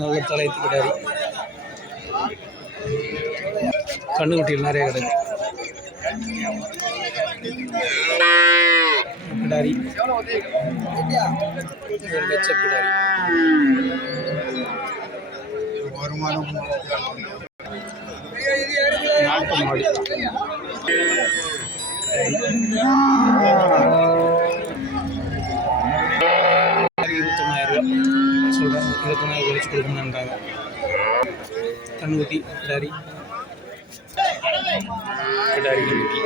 நல்ல தலையத்து கிடாரி. கண்ணுக்குட்டியில் நிறைய கிடக்கு. கிடாரி வெச்ச கிடாரி. நாட்டு மாடு 29,000 சொல்கிறாங்க. 29,000 கழிச்சு கொடுக்கணுன்றாங்க. கண்ணுக்குட்டி கிடாரி. கிடாரி கண்ணுக்குட்டி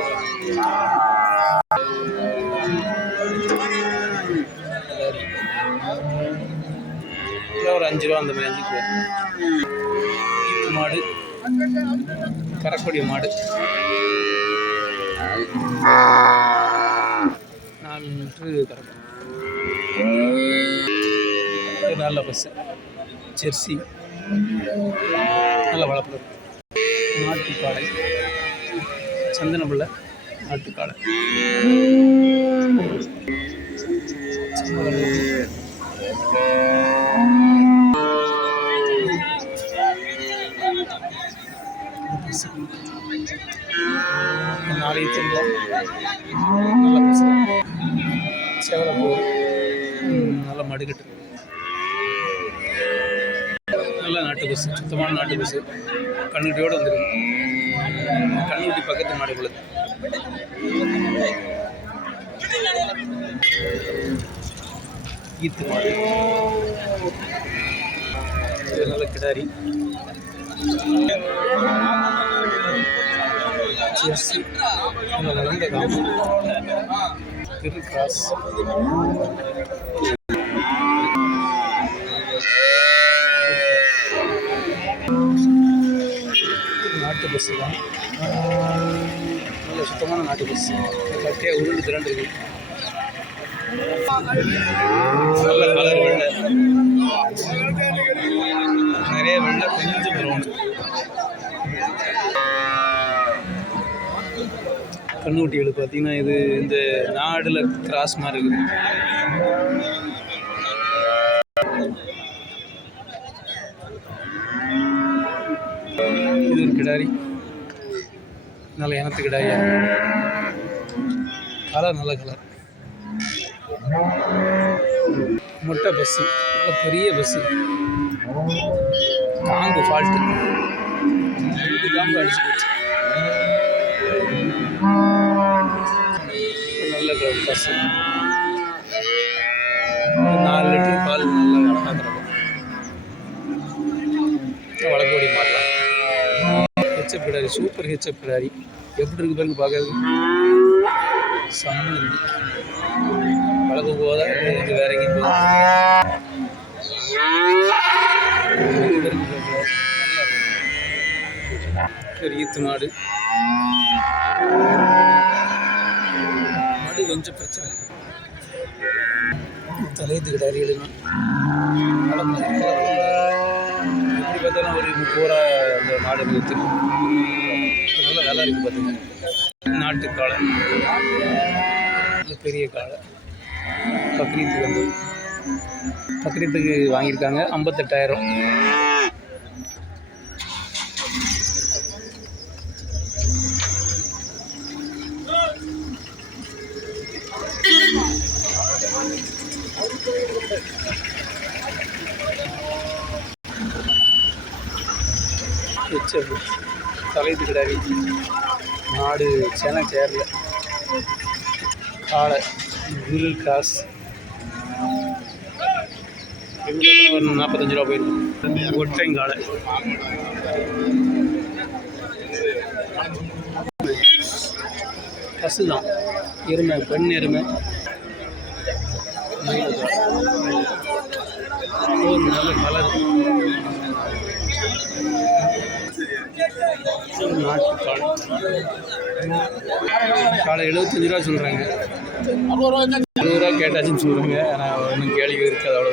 ஒரு 5 ரூபா அந்த மாதிரி போகுது. மாடு கரக்கூடிய மாடு 4 லிட்டரு கறக்கும். நல்ல பஸ்ஸு ஜெர்சி நல்ல வளர்ப்பு. நாட்டுக்காடை சந்தனப்பிள்ளை நாட்டுக்காடை. நாளைக்கு திரும்ப நல்ல பஸ் செவலப்பூ நல்ல மடுக்கட்டு. நல்ல நாட்டு பஸ்ஸு, சுத்தமான நாட்டு பஸ்ஸு. கண்ணுக்குட்டியோடு வந்துருக்கு. கண்ணுக்குட்டி பக்கத்து மாடுக்குள்ள ஈத்து மாடு. இது நல்ல கிடாரி. ஜெர்சி நல்ல வளர்ந்த காம்பு. திரு கிராஸ். நாட்டு பஸ்ஸு தான். நல்ல சுத்தமான நாட்டு பஸ்ஸு. கட்டியாக உருண்டு திரண்டு இருக்கு. நல்ல கலர் வெள்ளை. நிறைய வெள்ளை கொஞ்சம் ப்ரௌன். கண்ணுக்குட்டிகளுக்கு பார்த்தீங்கன்னா இது இந்த நாடில் கிராஸ் மாதிரி இருக்குது. இது ஒரு கிடாரி. நல்ல இனத்து கிடாரியா. கலர் நல்ல கலர். முட்டை பஸ்ஸு. நல்ல பெரிய பஸ்ஸு. காம்பு ஃபால்ட்டு. 2 காம்பு அடிச்சு போச்சு. நல்ல பஸ்ஸு. 4 லிட்டரு பால் நல்லா அழகாக கிடக்கும். வளர்க்கக்கூடிய மாடலாம். ஹெச்எப் கிடாரி. சூப்பர் ஹெச்எப் கிடாரி. எப்படி இருக்கு பாருங்க பார்க்கறது. செம்ம இருக்கு. வளர்க்க போதா இது வேற எங்கேயும் போகுது. ஈத்து மாடு. மாடு கொஞ்சம் பிரச்சனை. தலையத்து கிடாரி எழுதணும். எப்படி பார்த்தாலும் ஒரு 30 ரூபா அந்த மாடு விற்றுருக்கு. நல்ல வேலை இருக்குது பார்த்துங்க. நாட்டு காளை. பெரிய காளை. பக்ரீத்துக்கு வந்து பக்ரீத்துக்கு வாங்கியிருக்காங்க. 58,000. தலையத்து கிடாரி. மாடு சேனை சேரல. காளை கிரில் கிராஸ். ஒரு 45 ரூபா போயிருக்கும். ஒற்றைங்காளை. பசு தான். எருமை. பெண் எருமை. நல்ல கலர். நாட்டு காளை. காலை 75 ரூபா சொல்கிறாங்க. 60 ரூபா கேட்டாச்சுன்னு சொல்கிறாங்க. ஆனால் ஒன்றும் கேள்வி இருக்காது. அவ்வளோ